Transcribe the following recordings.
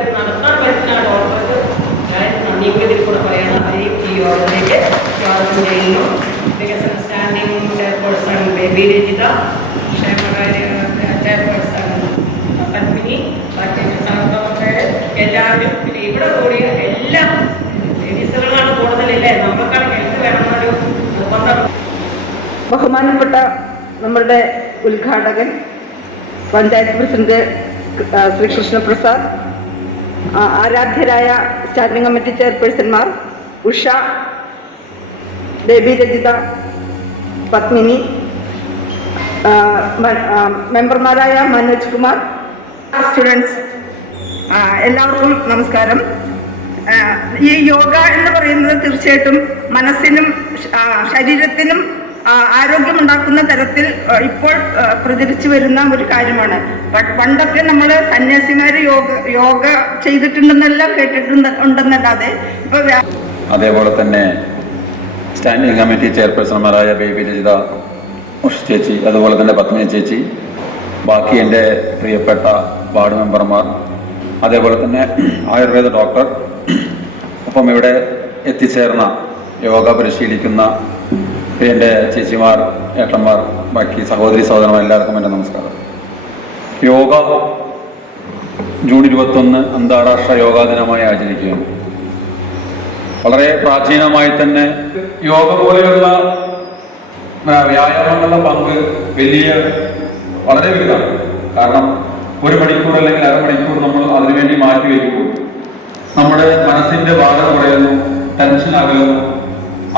സമയത്ത് നടത്താൻ പറ്റുന്ന ഡോക്ടർക്ക് ഞാൻ നന്ദിയും കൂടെ പറയണം. അവരെയും ഈ യോഗത്തിലേക്ക് സ്വാഗതം ചെയ്യുന്നു. വികസന സ്റ്റാൻഡിംഗ് ചെയർപേഴ്സൺ ബേബി രജിത, ക്ഷേമകാര്യ ചെയർപേഴ്സൺ പത്മിനി, ബാക്കി സഹപ്രവർത്തകർ എല്ലാവരും, പിന്നെ ഇവിടെ കൂടിയ എല്ലാ ലേഡീസുകളാണ് കൂടുതലില്ലേ, നമുക്കാണ് ഹെൽത്ത് വേണമെന്നൊരു നിർബന്ധം. ബഹുമാനപ്പെട്ട നമ്മളുടെ ഉദ്ഘാടകൻ പഞ്ചായത്ത് പ്രസിഡന്റ് ശ്രീ കൃഷ്ണപ്രസാദ്, ആരാധ്യരായ സ്റ്റാൻഡിംഗ് കമ്മിറ്റി ചെയർപേഴ്സൺമാർ ഉഷ, ബേബി രജിത, പത്മിനി, മെമ്പർമാരായ മനോജ് കുമാർ, സ്റ്റുഡൻസ്, എല്ലാവർക്കും നമസ്കാരം. ഈ യോഗ എന്ന് പറയുന്നത് തീർച്ചയായിട്ടും മനസ്സിനും ശരീരത്തിനും ആരോഗ്യമുണ്ടാക്കുന്ന തരത്തിൽ ഇപ്പോൾ പ്രചരിച്ചു വരുന്ന ഒരു കാര്യമാണ്. പണ്ടൊക്കെ നമ്മൾ സന്യാസിമാർ യോഗ ചെയ്തിട്ടുണ്ടെന്നെല്ലാം കേട്ടിട്ടുണ്ടെന്നല്ലാതെ ഇപ്പൊ അതേപോലെ തന്നെ സ്റ്റാൻഡിംഗ് കമ്മിറ്റി ചെയർപേഴ്സൺമാരായ ബേബി രജിത, ഉഷ ചേച്ചി, അതുപോലെ തന്നെ പത്മിനി ചേച്ചി, ബാക്കി എൻ്റെ പ്രിയപ്പെട്ട വാർഡ് മെമ്പർമാർ, അതേപോലെ തന്നെ ആയുർവേദ ഡോക്ടർ, ഒപ്പം ഇവിടെ എത്തിച്ചേർന്ന യോഗ പരിശീലിക്കുന്ന എൻ്റെ ചേച്ചിമാർ, ഏട്ടന്മാർ, ബാക്കി സഹോദരി സഹോദരന്മാർ, എല്ലാവർക്കും എൻ്റെ നമസ്കാരം. യോഗ ജൂൺ 21 അന്താരാഷ്ട്ര യോഗാ ദിനമായി ആചരിക്കുകയാണ്. വളരെ പ്രാചീനമായി തന്നെ യോഗ പോലെയുള്ള വ്യായാമങ്ങളുടെ പങ്ക് വളരെ വലുതാണ്. കാരണം 1 മണിക്കൂർ അല്ലെങ്കിൽ അരമണിക്കൂർ നമ്മൾ അതിനുവേണ്ടി മാറ്റി വയ്ക്കുമ്പോൾ നമ്മുടെ മനസ്സിന്റെ ഭാരം കുറയുന്നു, ടെൻഷൻ അകലുന്നു.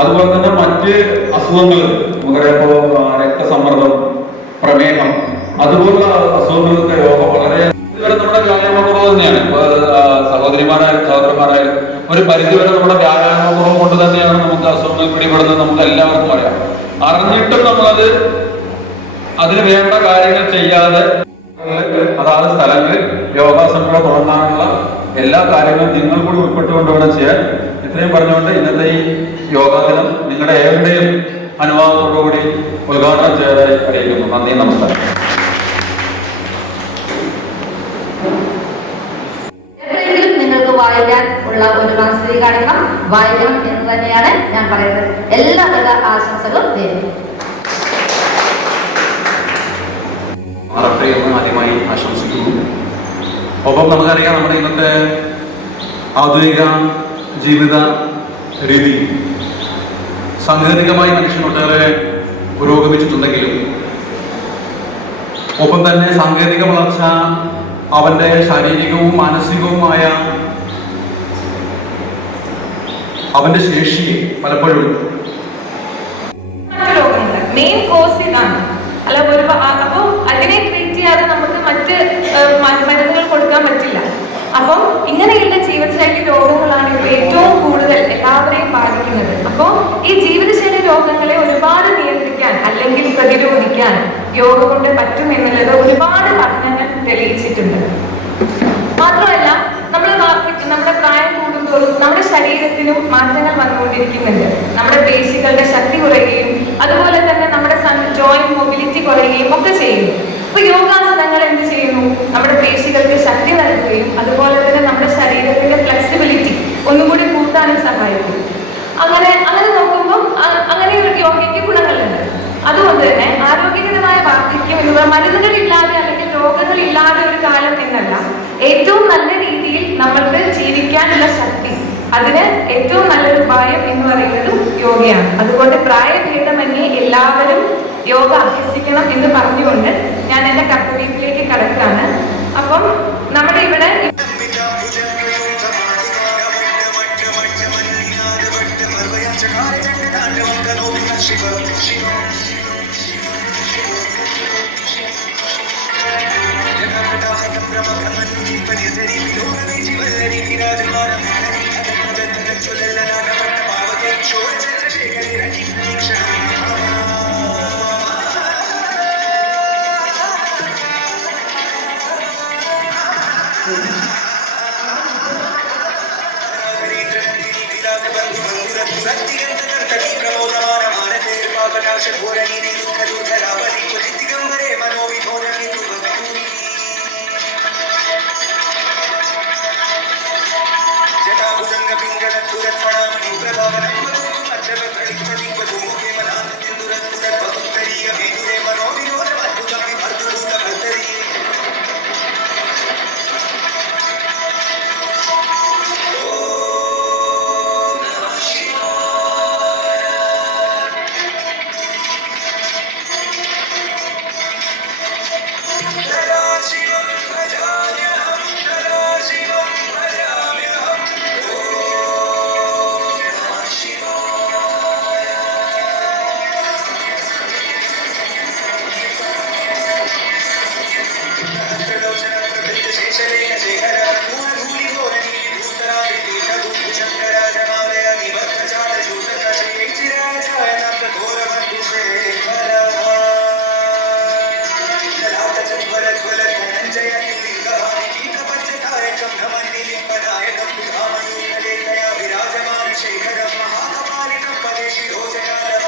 അതുപോലെ തന്നെ മറ്റ് അസുഖങ്ങൾ, നമുക്കറിയാമോ, രക്തസമ്മർദ്ദം, പ്രമേഹം, അതുപോലുള്ള അസുഖങ്ങൾക്ക് യോഗ വളരെ നമ്മുടെ വ്യായാമക്കുറവ് തന്നെയാണ്. സഹോദരന്മാരായാലും ഒരു പരിധിവരെ നമ്മുടെ വ്യായാമക്കുറവ് കൊണ്ട് തന്നെയാണ് നമുക്ക് അസുഖങ്ങൾ പിടിപെടുന്നത്. നമുക്ക് എല്ലാവർക്കും അറിയാം. അറിഞ്ഞിട്ടും നമ്മളത് അതിന് വേണ്ട കാര്യങ്ങൾ ചെയ്യാതെ അതാത് സ്ഥലങ്ങളിൽ യോഗാസനങ്ങൾ തുടങ്ങാനുള്ള എല്ലാ കാര്യങ്ങളും നിങ്ങൾ കൂടി ഉൾപ്പെട്ടുകൊണ്ട് വേണം ചെയ്യാൻ. ഇത്രയും പറഞ്ഞുകൊണ്ട് ഇന്നത്തെ ഈ യോഗാ ദിനം നിങ്ങളുടെ ഏവരുടെയും അനുവാദത്തോടുകൂടി ഉദ്ഘാടനം ചെയ്തതായി അറിയിക്കുന്നു. നന്ദി, നമസ്കാരം. നിങ്ങൾക്ക് വായിക്കാൻ ഉള്ള ഒരു മനസ്സിൽ കാണിക്കണം, വായിക്കണം എന്ന് തന്നെയാണ് ഞാൻ പറയുന്നത്. എല്ലാവിധ ആശംസകളും നേരുന്നു. ആദ്യമായി ആശംസിക്കുന്നു. ഒപ്പം നമുക്കറിയാം, നമ്മുടെ ഇന്നത്തെ ആധുനിക ജീവിത രീതി സാങ്കേതികമായി മനുഷ്യൻ ഒട്ടേറെ പുരോഗമിച്ചിട്ടുണ്ടെങ്കിലും ഒപ്പം തന്നെ സാങ്കേതിക വളർച്ച അവന്റെ ശാരീരികവും മാനസികവുമായ അവന്റെ ശേഷിയെ പലപ്പോഴും മെയിൻ കോസ് ഇതാണ്. അല്ല, അപ്പോൾ അതിനെ ട്രീറ്റ് ചെയ്യാതെ നമുക്ക് മറ്റ് മരുന്നുകൾ കൊടുക്കാൻ പറ്റില്ല. അപ്പം ഇങ്ങനെയുള്ള ജീവിതശൈലി രോഗങ്ങളാണ് ഇപ്പോൾ ഏറ്റവും കൂടുതൽ എല്ലാവരെയും ബാധിക്കുന്നത്. അപ്പോൾ ഈ ജീവിതശൈലി രോഗങ്ങളെ ഒരുപാട് നിയന്ത്രിക്കാൻ അല്ലെങ്കിൽ പ്രതിരോധിക്കാൻ യോഗ കൊണ്ട് പറ്റും എന്നുള്ളത് ഒരുപാട് പഠനങ്ങൾ തെളിയിച്ചിട്ടുണ്ട്. മാത്രമല്ല, നമ്മുടെ പ്രായം കൂടുന്തോറും നമ്മുടെ ശരീരത്തിനും മാറ്റങ്ങൾ വന്നുകൊണ്ടിരിക്കുന്നുണ്ട്. നമ്മുടെ പേശികളുടെ ശക്തി കുറയുകയും അതുപോലെ തന്നെ നമ്മുടെ ജോയിന്റ് മൊബിലിറ്റി കുറയുകയും ഒക്കെ ചെയ്യുന്നു. അപ്പൊ യോഗാസനങ്ങൾ എന്ത് ചെയ്യുന്നു? നമ്മുടെ പേശികൾക്ക് ശക്തി നൽകുകയും അതുപോലെ തന്നെ നമ്മുടെ ശരീരത്തിന്റെ ഫ്ലെക്സിബിലിറ്റി ഒന്നും കൂടി കൂട്ടാനും സഹായിക്കും. അങ്ങനെ നോക്കുമ്പോൾ അങ്ങനെ ഒരു യോഗയ്ക്ക് ഗുണങ്ങളുണ്ട്. അതുകൊണ്ട് തന്നെ ആരോഗ്യകരമായ വാർദ്ധക്യം എന്നുള്ളത് മരുന്നുകളില്ലാതെ അല്ലെങ്കിൽ രോഗങ്ങളില്ലാതെ ഒരു കാലം എന്നല്ല, ഏറ്റവും നല്ല രീതിയിൽ നമ്മൾക്ക് ജീവിക്കാനുള്ള ശക്തി, അതിന് ഏറ്റവും നല്ലൊരു ഉപായം എന്ന് പറയുന്നതും യോഗയാണ്. അതുകൊണ്ട് പ്രായഭേദമന്യേ എല്ലാവരും യോഗ അഭ്യസിക്കണം എന്ന് പറഞ്ഞുകൊണ്ട് ഞാൻ എൻ്റെ കർത്തവ്യത്തിലേക്ക് കടക്കാണ്. അപ്പം നമ്മുടെ ഇവിടെ विराजमान शेखर महाकपालिक पदेशि रोजगार